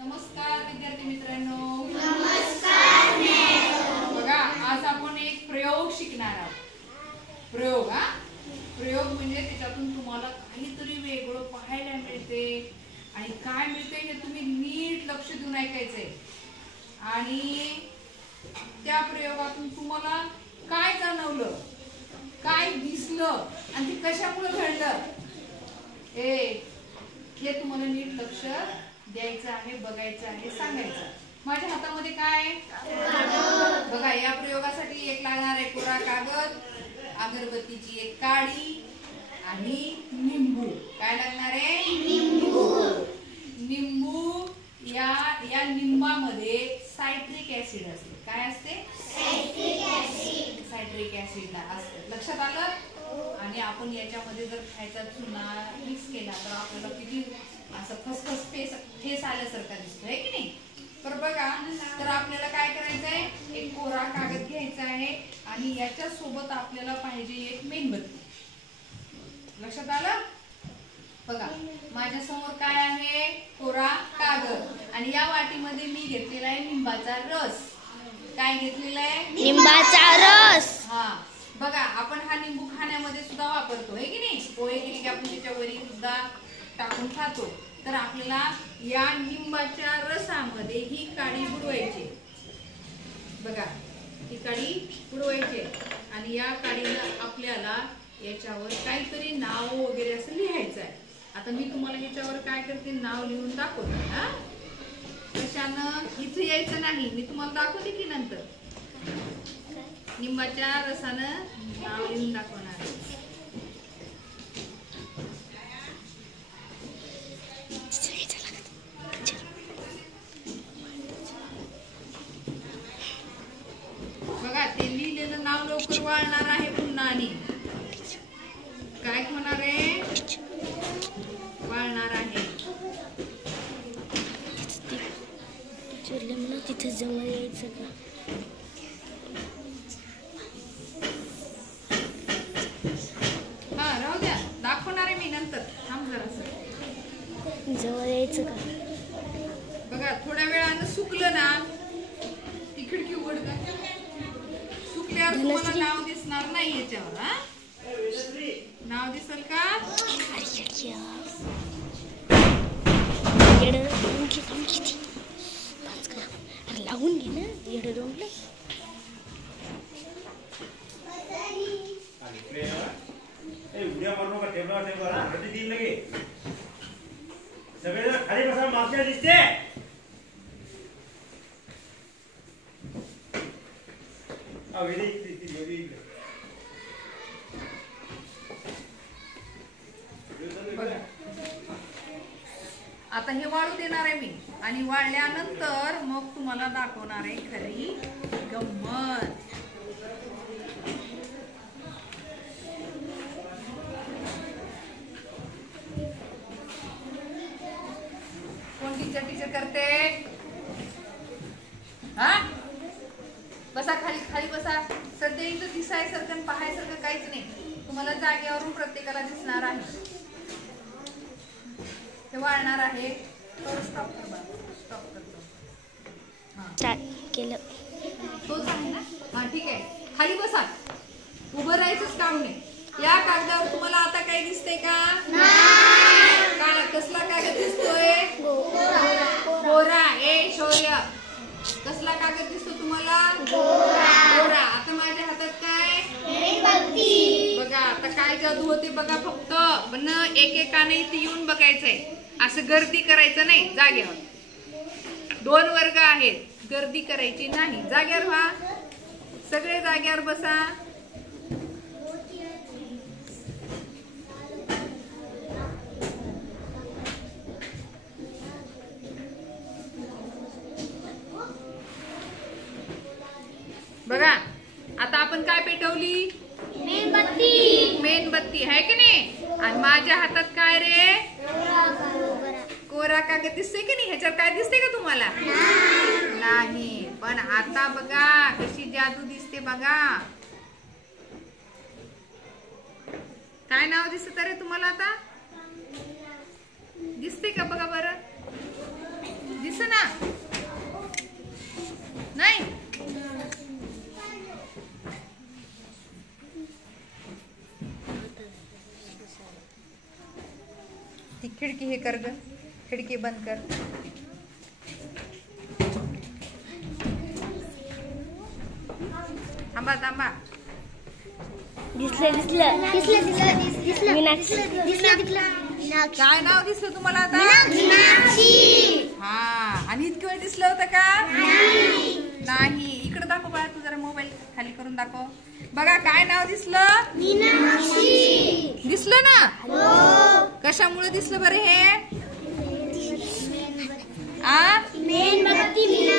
नमस्कार विद्यार्थी मित्रांनो. नमस्कार मॅडम. बघा, आज आपण एक प्रयोग शिकणार आहोत. प्रयोग म्हणजे त्याच्यातून तुम्हाला काहीतरी वेगळं पाहायला मिळते आणि काय मिळते हे तुम्ही नीट लक्ष देऊन ऐकायचंय. आणि त्या प्रयोगातून तुम्हाला काय जाणवलं, काय दिसलं आणि ते कशामुळे घडलं हे तुम्हाला नीट लक्ष द्यायचं आहे, बघायचं आहे, सांगायचं. माझ्या हातामध्ये काय बघा, या प्रयोगासाठी एक लागणार आहे कोरा कागद, अगरबत्तीची एक काडी आणि निंबू. काय लागणार आहे? निंबू. या निंबामध्ये सायट्रिक ऍसिड असते. काय असते? सायट्रिक ऍसिड असते. लक्षात आलं? आणि आपण याच्यामध्ये जर खायचा चुना मिक्स केला तर आपल्याला किती असं खसखस ठेस आल्यासारखा दिसतो, आहे की नाही? तर बघा, तर आपल्याला काय करायचं आहे, एक कोरा कागद घ्यायचा आहे आणि याच्या सोबत आपल्याला पाहिजे एक मेणबत्ती. लक्षात आलं? बघा, माझ्या समोर काय आहे? कोरा कागद. आणि या वाटीमध्ये मी घेतलेला आहे लिंबाचा रस. काय घेतलेला आहे? लिंबाचा रस. हा, बघा, आपण हा लिंबू खाण्यामध्ये सुद्धा वापरतो, आहे की नाही? पोहे केली की आपण त्याच्यावरी सुद्धा टाकून खातो. तर आपल्याला या लिंबाच्या रसामध्ये ही काडी बुडवायची. बघा, ही काडी बुडवायची आणि या काडीला आपल्याला याच्यावर काहीतरी नाव वगैरे असं लिहायचं आहे. आता मी तुम्हाला ह्याच्यावर काय करते, नाव लिहून दाखवते. हा, कशानं? इथे यायचं नाही, मी तुम्हाला दाखवते की नंतर. लिंबाच्या रसानं नाव लिहून दाखवणार आहे. बघा, ते लिहिलेलं नाव लवकर वाळणार आहे पुन्हा. आणि काय होणार आहे? वाळणार आहे. तिथे जवळ यायचं का? हा, राहू द्या, दाखवणार आहे मी नंतर. थांब जरासं. जवळ यायचं का? बघा, थोड्या वेळानं सुकलं ना, ती खिडकी उघड का. सुकल्यावर तुम्हाला नाव दिसणार नाही याच्यावर. हा, नाव दिसल का? लावून घे ना येडं रोंगलं. सगळे खाली बसा, मागच्या दिसते. आता हे वाळू देणार आहे मी आणि वाळल्यानंतर मग तुम्हाला दाखवणार आहे खरी गंमत. कोण टीचर करते? हा, बसा खाली, खाली बसा. सध्या इथं दिसायसारखं पाहायसारखं काहीच नाही. तुम्हाला जागेवरून प्रत्येकाला दिसणार आहे. हे वाळणार आहे. स्टॉप कर बाबा, स्टॉप करतो. स्टार्ट केलं. तोच आहे ना? हा, ठीक आहे. खाली बसा, उभं राहायचंच काम नाही. या कागदावर तुम्हाला आता काही दिसते का? काय, कसला कागद दिसतोय? कोरा. शौर्य, कसला कागद दिसतो तुम्हाला? कोरा. आता माझ्या हातात काय? बघा, आता काय जादू होते बघा. फक्त पण एकेकाने इथे येऊन बघायचंय. असं गर्दी करायचं नाही. जागेवर 2 वर्ग आहेत, गर्दी करायची नाही. जागेवर व्हा, सगळे जागेवर बसा. बघा, आता आपण काय पेटवली? मेणबत्ती, आहे की नाही? आणि माझ्या हातात काय रे? कोरा कागद दिसतोय की नाही? ह्याच्यावर काय दिसते का तुम्हाला? नाही. पण आता बघा कशी जादू दिसते. बघा, काय नाव दिसत रे तुम्हाला? आता दिसते का? बघा बरं, दिसना. खिडकी हे कर ग, खिडकी बंद कर. थांबा थांबा. दिसलं दिसलं दिसलं दिसलं दिसलं मीनाक्षी. दिसलं दिसलं काय नाव दिसलं तुम्हाला आता? मीनाक्षी. हा. आणि इतकी वेळ दिसलं होतं का? नाही. इकडे दाखव बाळा, तू जरा मोबाईल खाली करून दाखव. बघा काय नाव दिसलं? मीनाक्षी. दिसलं ना? हो. कशामुळे दिसलं बरं हे? मेणबत्ती मीना.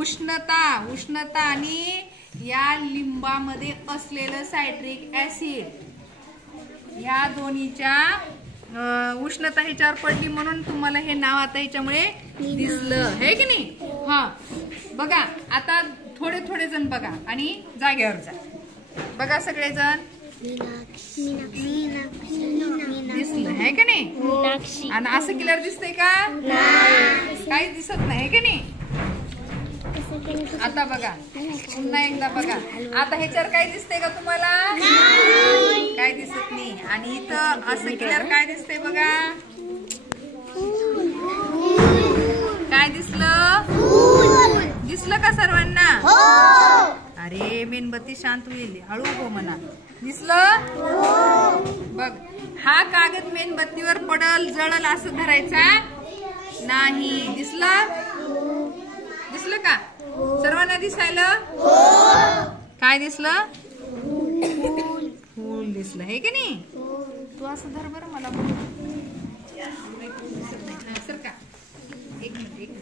उष्णता. उष्णता आणि या लिंबामध्ये असलेलं सायट्रिक ऍसिड या दोन्हीच्या उष्णता ह्याच्यावर पडली म्हणून तुम्हाला हे नाव आता ह्याच्यामुळे दिसलं है की नाही? हा. बघा आता थोडे थोडे जण बघा आणि जागेवर जा. बघा सगळेजण दिसलं है की नाही? मीनाक्षी. आणि असं केल्यावर दिसतंय का? काहीच दिसत नाही की नाही? आता बघा पुन्हा एकदा बघा. आता ह्याच्यावर काय दिसतंय का तुम्हाला? काय दिसत नाही. आणि इथं असं केल्यावर काय दिसतंय बघा. काय दिसलं? दिसलं का सर्वांना? अरे मेणबत्ती शांत होईल, हळू हो म्हणा. दिसलं? बघ, हा कागद मेणबत्तीवर पडल जळल असं धरायचा नाही. दिसलं? दिसलं का सर्वांना? दिसायला काय दिसलं? फूल दिसलं हे की नाही? तू असं धर बरं मला. सर का एक मिनिट.